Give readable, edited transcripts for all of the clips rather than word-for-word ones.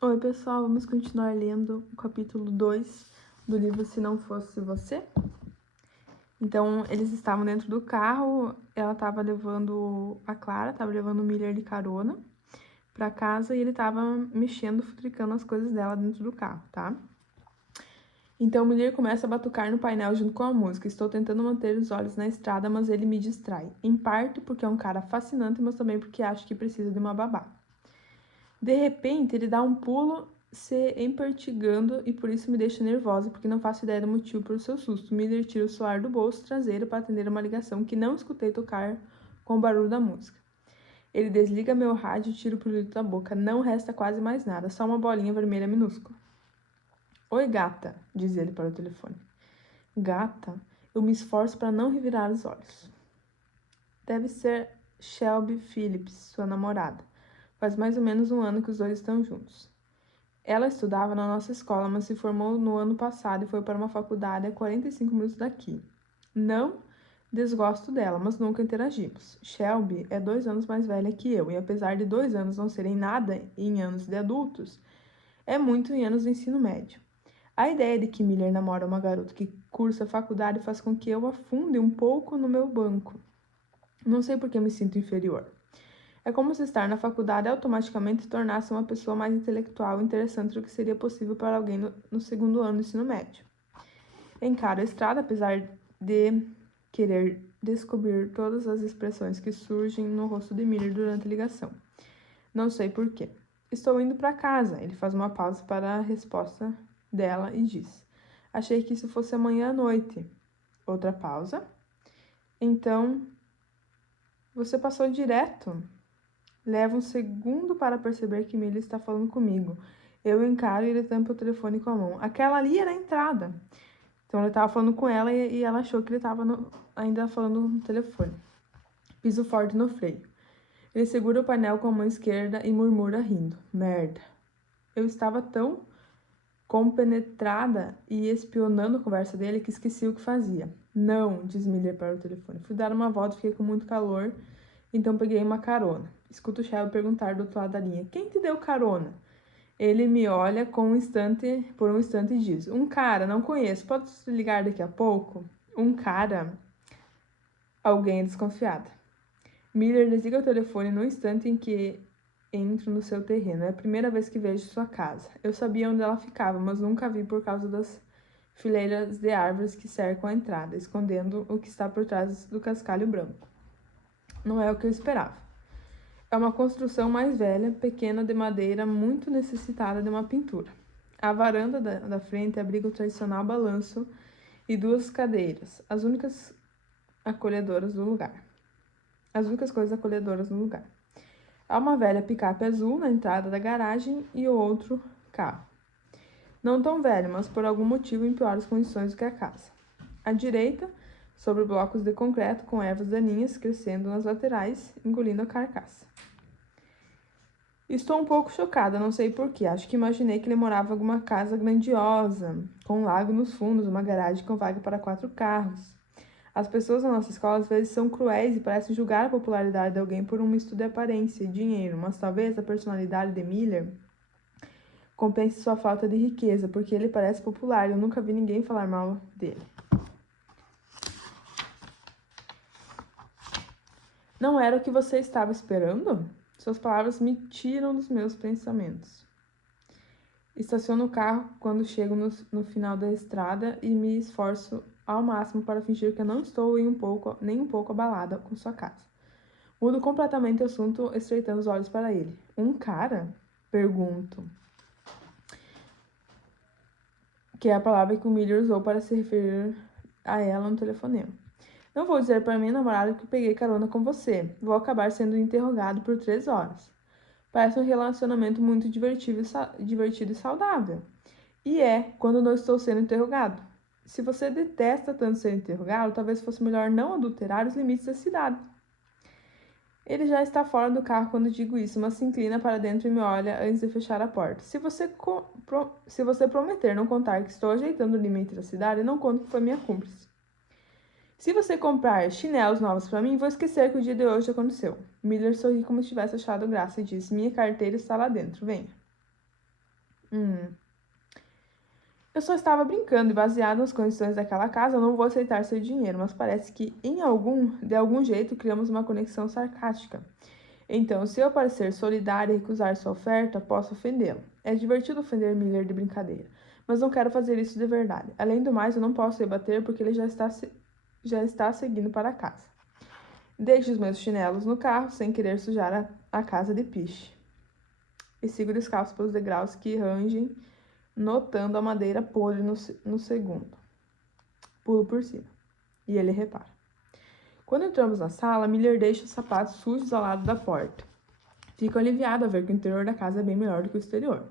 Oi, pessoal, vamos continuar lendo o capítulo 2 do livro Se Não Fosse Você. Então, eles estavam dentro do carro, ela estava levando a Clara, estava levando o Miller de carona para casa e ele estava mexendo, futricando as coisas dela dentro do carro, tá? Então, o Miller começa a batucar no painel junto com a música. Estou tentando manter os olhos na estrada, mas ele me distrai. Em parte porque é um cara fascinante, mas também porque acho que precisa de uma babá. De repente, ele dá um pulo se empertigando e por isso me deixa nervosa, porque não faço ideia do motivo para o seu susto. Miller tira o celular do bolso traseiro para atender uma ligação que não escutei tocar com o barulho da música. Ele desliga meu rádio e tira o pirulito da boca. Não resta quase mais nada, só uma bolinha vermelha minúscula. Oi, gata, diz ele para o telefone. Gata? Eu me esforço para não revirar os olhos. Deve ser Shelby Phillips, sua namorada. Faz mais ou menos um ano que os dois estão juntos. Ela estudava na nossa escola, mas se formou no ano passado e foi para uma faculdade a 45 minutos daqui. Não desgosto dela, mas nunca interagimos. Shelby é 2 anos mais velha que eu, e apesar de 2 anos não serem nada em anos de adultos, é muito em anos do ensino médio. A ideia de que Miller namora uma garota que cursa faculdade faz com que eu afunde um pouco no meu banco. Não sei por que me sinto inferior. É como se estar na faculdade automaticamente tornasse uma pessoa mais intelectual e interessante do que seria possível para alguém no segundo ano do ensino médio. Encaro a estrada, apesar de querer descobrir todas as expressões que surgem no rosto de Miller durante a ligação. Não sei porquê. Estou indo para casa. Ele faz uma pausa para a resposta dela e diz: Achei que isso fosse amanhã à noite. Outra pausa. Então, você passou direto? Leva um segundo para perceber que Millie está falando comigo. Eu encaro e ele tampa o telefone com a mão. Aquela ali era a entrada. Então ele estava falando com ela e ela achou que ele estava ainda falando no telefone. Piso forte no freio. Ele segura o painel com a mão esquerda e murmura rindo. Merda. Eu estava tão compenetrada e espionando a conversa dele que esqueci o que fazia. Não, diz Miller para o telefone. Fui dar uma volta e fiquei com muito calor, então peguei uma carona. Escuto o Shelby perguntar do outro lado da linha. Quem te deu carona? Ele me olha por um instante e diz. Um cara, não conheço. Pode se ligar daqui a pouco? Um cara? Alguém é desconfiada. Miller desliga o telefone no instante em que entro no seu terreno. É a primeira vez que vejo sua casa. Eu sabia onde ela ficava, mas nunca a vi por causa das fileiras de árvores que cercam a entrada, escondendo o que está por trás do cascalho branco. Não é o que eu esperava. É uma construção mais velha, pequena, de madeira, muito necessitada de uma pintura. A varanda da frente abriga o tradicional balanço e 2 cadeiras, as únicas coisas acolhedoras no lugar. Há uma velha picape azul na entrada da garagem e outro carro. Não tão velho, mas por algum motivo em piores condições do que a casa. À direita, sobre blocos de concreto com ervas daninhas crescendo nas laterais, engolindo a carcaça. Estou um pouco chocada, não sei porquê. Acho que imaginei que ele morava em alguma casa grandiosa, com um lago nos fundos, uma garagem com vaga para 4 carros. As pessoas na nossa escola às vezes são cruéis e parecem julgar a popularidade de alguém por um misto de aparência e dinheiro, mas talvez a personalidade de Miller compense sua falta de riqueza, porque ele parece popular e eu nunca vi ninguém falar mal dele. Não era o que você estava esperando? Suas palavras me tiram dos meus pensamentos. Estaciono o carro quando chego no final da estrada e me esforço ao máximo para fingir que eu não estou nem um pouco abalada com sua casa. Mudo completamente o assunto, estreitando os olhos para ele. Um cara? Pergunto. Que é a palavra que o Miller usou para se referir a ela no telefonema. Não vou dizer para minha namorada que peguei carona com você. Vou acabar sendo interrogado por 3 horas. Parece um relacionamento muito divertido e saudável. E é, quando não estou sendo interrogado. Se você detesta tanto ser interrogado, talvez fosse melhor não adulterar os limites da cidade. Ele já está fora do carro quando digo isso, mas se inclina para dentro e me olha antes de fechar a porta. Se você prometer não contar que estou ajeitando o limite da cidade, não conto que foi minha cúmplice. Se você comprar chinelos novos para mim, vou esquecer que o dia de hoje aconteceu. Miller sorri como se tivesse achado graça e disse: Minha carteira está lá dentro, venha. Eu só estava brincando e baseado nas condições daquela casa, eu não vou aceitar seu dinheiro, mas parece que, de algum jeito, criamos uma conexão sarcástica. Então, se eu parecer solidária e recusar sua oferta, posso ofendê-lo. É divertido ofender Miller de brincadeira, mas não quero fazer isso de verdade. Além do mais, eu não posso rebater porque ele já está seguindo para casa. Deixo os meus chinelos no carro, sem querer sujar a casa de piche. E sigo descalço pelos degraus que rangem, notando a madeira podre no segundo. Pulo por cima. E ele repara. Quando entramos na sala, Miller deixa os sapatos sujos ao lado da porta. Fico aliviado a ver que o interior da casa é bem melhor do que o exterior.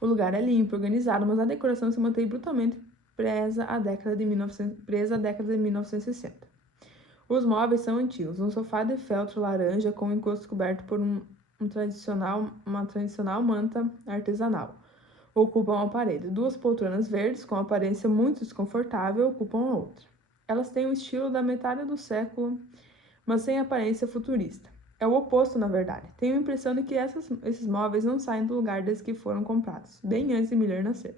O lugar é limpo, organizado, mas a decoração se mantém brutalmente presa à década de 1960. Os móveis são antigos. Um sofá de feltro laranja com o encosto coberto por uma tradicional manta artesanal ocupam a parede. Duas poltronas verdes com aparência muito desconfortável ocupam a outra. Elas têm o estilo da metade do século, mas sem aparência futurista. É o oposto, na verdade. Tenho a impressão de que esses móveis não saem do lugar desde que foram comprados, bem antes de Miller nascer.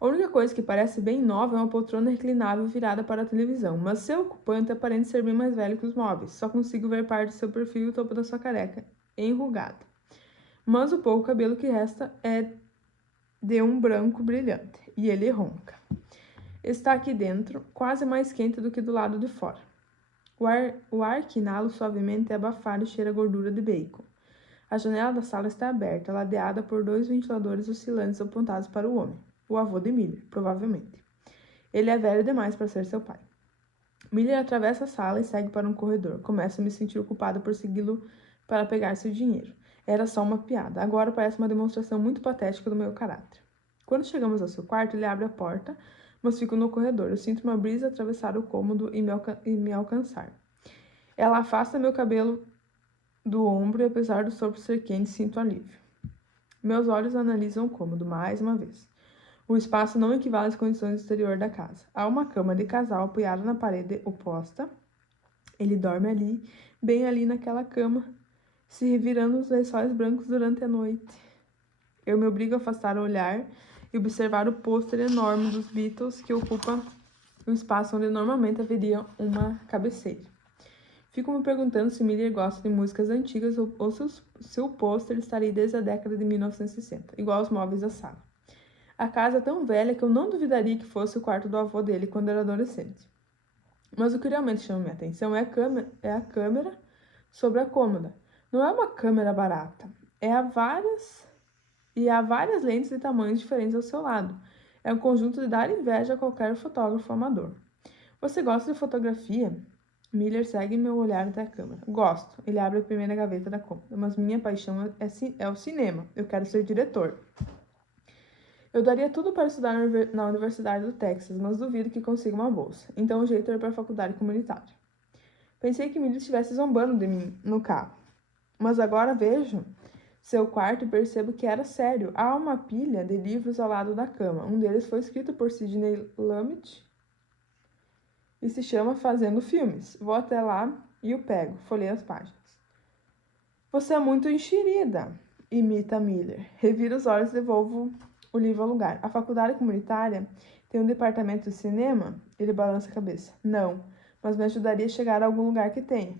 A única coisa que parece bem nova é uma poltrona reclinável virada para a televisão, mas seu ocupante aparenta ser bem mais velho que os móveis. Só consigo ver parte do seu perfil e o topo da sua careca, enrugada. Mas o pouco cabelo que resta é de um branco brilhante, e ele ronca. Está aqui dentro, quase mais quente do que do lado de fora. O ar que inalo suavemente é abafado e cheira a gordura de bacon. A janela da sala está aberta, ladeada por 2 ventiladores oscilantes apontados para o homem, o avô de Miller, provavelmente. Ele é velho demais para ser seu pai. Miller atravessa a sala e segue para um corredor. Começo a me sentir culpada por segui-lo para pegar seu dinheiro. Era só uma piada. Agora parece uma demonstração muito patética do meu caráter. Quando chegamos ao seu quarto, ele abre a porta, mas fico no corredor. Eu sinto uma brisa atravessar o cômodo e me alcançar. Ela afasta meu cabelo do ombro e, apesar do sopro ser quente, sinto alívio. Meus olhos analisam o cômodo mais uma vez. O espaço não equivale às condições do exterior da casa. Há uma cama de casal apoiada na parede oposta. Ele dorme ali, bem ali naquela cama, se revirando os lençóis brancos durante a noite. Eu me obrigo a afastar o olhar e observar o pôster enorme dos Beatles que ocupa o espaço onde normalmente haveria uma cabeceira. Fico me perguntando se Miller gosta de músicas antigas ou se o pôster estaria desde a década de 1960, igual aos móveis da sala. A casa é tão velha que eu não duvidaria que fosse o quarto do avô dele quando era adolescente. Mas o que realmente chama minha atenção é a câmera sobre a cômoda. Não é uma câmera barata. Há várias lentes de tamanhos diferentes ao seu lado. É um conjunto de dar inveja a qualquer fotógrafo amador. Você gosta de fotografia? Miller segue meu olhar até a câmera. Gosto. Ele abre a primeira gaveta da cômoda. Mas minha paixão é o cinema. Eu quero ser diretor. Eu daria tudo para estudar na Universidade do Texas, mas duvido que consiga uma bolsa. Então o jeito era para a faculdade comunitária. Pensei que Miller estivesse zombando de mim no carro. Mas agora vejo seu quarto e percebo que era sério. Há uma pilha de livros ao lado da cama. Um deles foi escrito por Sidney Lumet e se chama Fazendo Filmes. Vou até lá e o pego. Folhei as páginas. Você é muito enxerida, imita Miller. Reviro os olhos e devolvo o livro ao lugar. A faculdade comunitária tem um departamento de cinema? Ele balança a cabeça. Não, mas me ajudaria a chegar a algum lugar que tenha.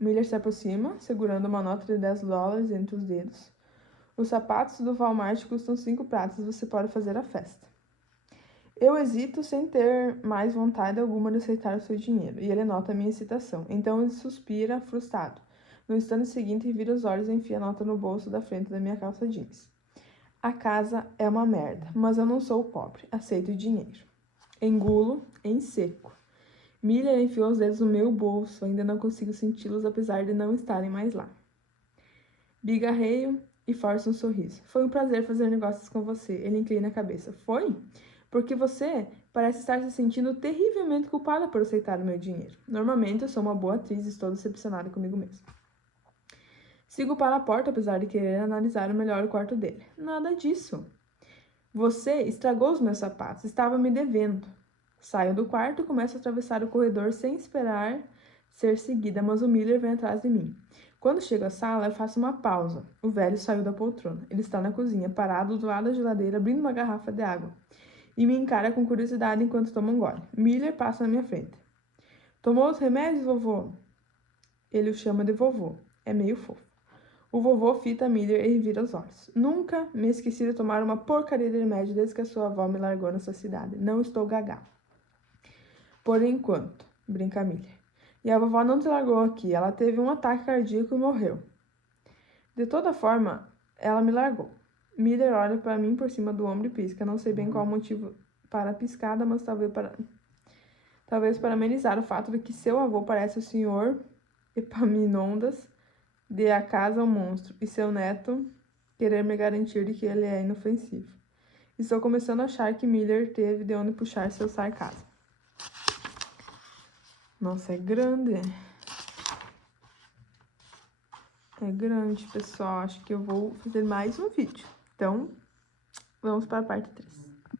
Miller se aproxima, segurando uma nota de $10 entre os dedos. Os sapatos do Walmart custam 5 pratas, você pode fazer a festa. Eu hesito sem ter mais vontade alguma de aceitar o seu dinheiro, e ele nota a minha excitação. Então ele suspira, frustrado. No instante seguinte, vira os olhos e enfia a nota no bolso da frente da minha calça jeans. A casa é uma merda, mas eu não sou pobre. Aceito o dinheiro. Engulo em seco. Miller enfiou os dedos no meu bolso. Ainda não consigo senti-los, apesar de não estarem mais lá. Bigarreio e forço um sorriso. Foi um prazer fazer negócios com você. Ele inclina a cabeça. Foi? Porque você parece estar se sentindo terrivelmente culpada por aceitar o meu dinheiro. Normalmente eu sou uma boa atriz e estou decepcionada comigo mesma. Sigo para a porta, apesar de querer analisar melhor o quarto dele. Nada disso. Você estragou os meus sapatos. Estava me devendo. Saio do quarto e começo a atravessar o corredor sem esperar ser seguida, mas o Miller vem atrás de mim. Quando chego à sala, eu faço uma pausa. O velho saiu da poltrona. Ele está na cozinha, parado do lado da geladeira, abrindo uma garrafa de água. E me encara com curiosidade enquanto toma um gole. Miller passa na minha frente. Tomou os remédios, vovô? Ele o chama de vovô. É meio fofo. O vovô fita Miller e revira os olhos. Nunca me esqueci de tomar uma porcaria de remédio desde que a sua avó me largou nessa cidade. Não estou gaga. Por enquanto, brinca Miller. E a vovó não te largou aqui. Ela teve um ataque cardíaco e morreu. De toda forma, ela me largou. Miller olha para mim por cima do ombro e pisca. Não sei bem qual o motivo para a piscada, mas talvez para amenizar o fato de que seu avô parece o senhor Epaminondas de A Casa ao Monstro e seu neto querer me garantir de que ele é inofensivo. Estou começando a achar que Miller teve de onde puxar seu sarcasmo. Nossa, é grande. É grande, pessoal. Acho que eu vou fazer mais um vídeo. Então, vamos para a parte 3.